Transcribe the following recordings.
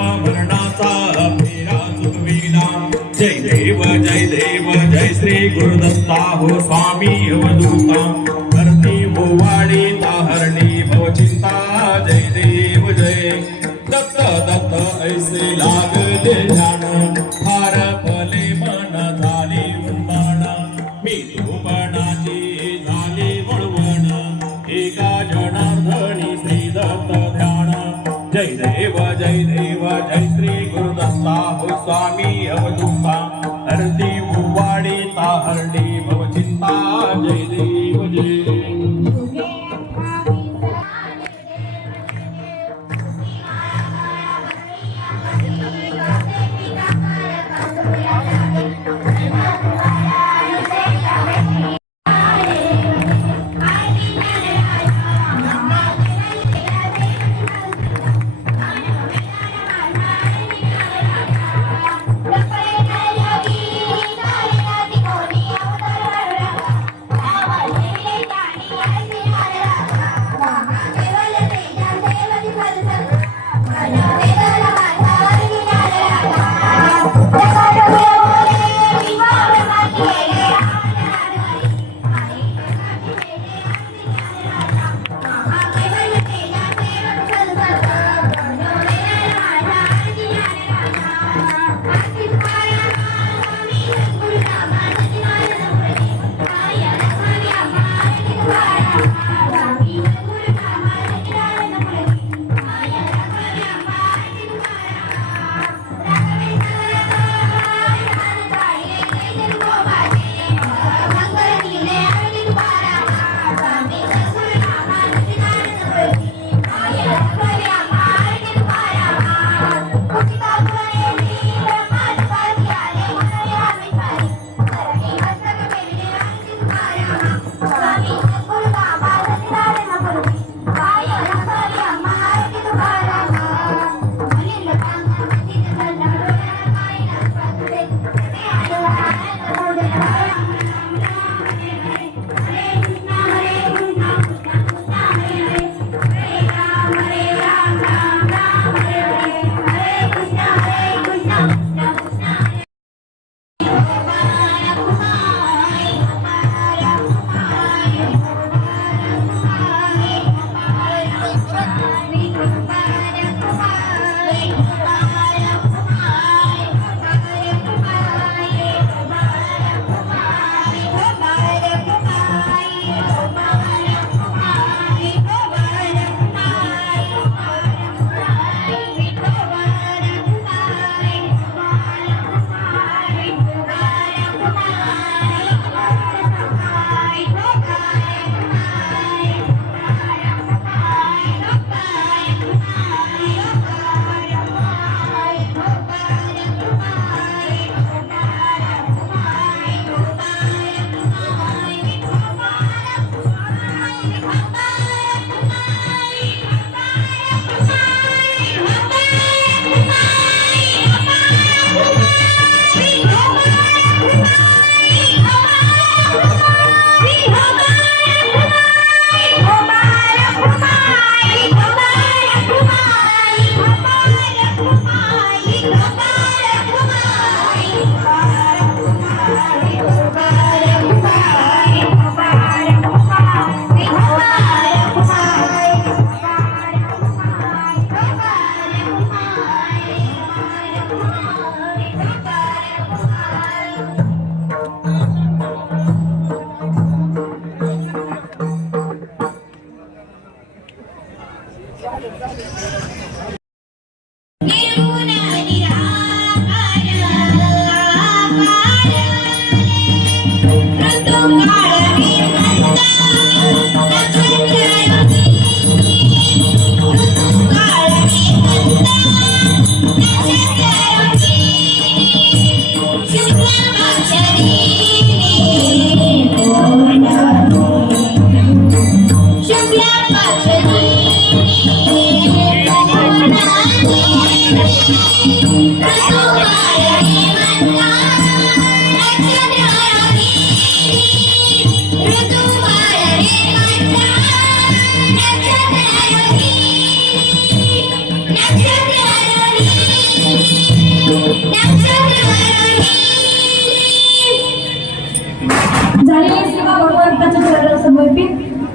मरणाचा फेरा चुकविला. जय देव जय देव जय श्री गुरुदत्ता. हो स्वामी हो अवधूता करती भोवाडी हो ताहरणी हो भवचिंता जय देव जय. दत्त दत्त ऐसे लागले ध्यान जय देव जय देव जय श्री गुरुदत्ता हो स्वामी अवधूता। हरती भुवाडी ताहरणी भवचिंता जय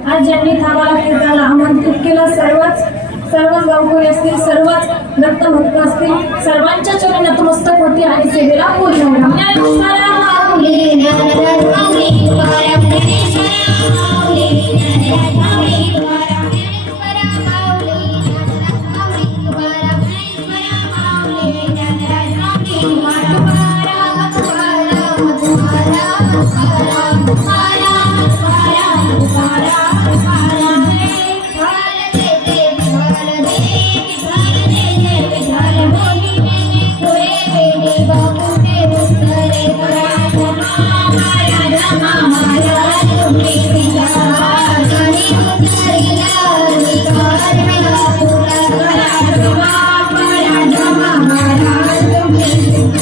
आज ज्यांनी थाबाला कीर्तनाला आमंत्रित केलं. सर्वच सर्व गावकरी असतील सर्वच दत्तभक्त असतील सर्वांच्या चरणात मस्तक होती आणि सेवेला पूर्ण होणार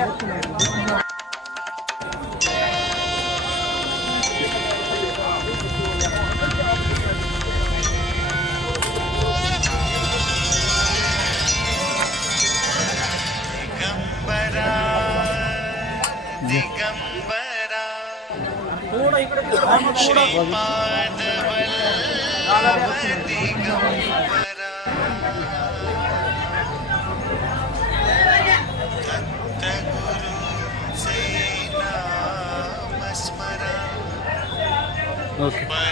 I'm a poor, Okay.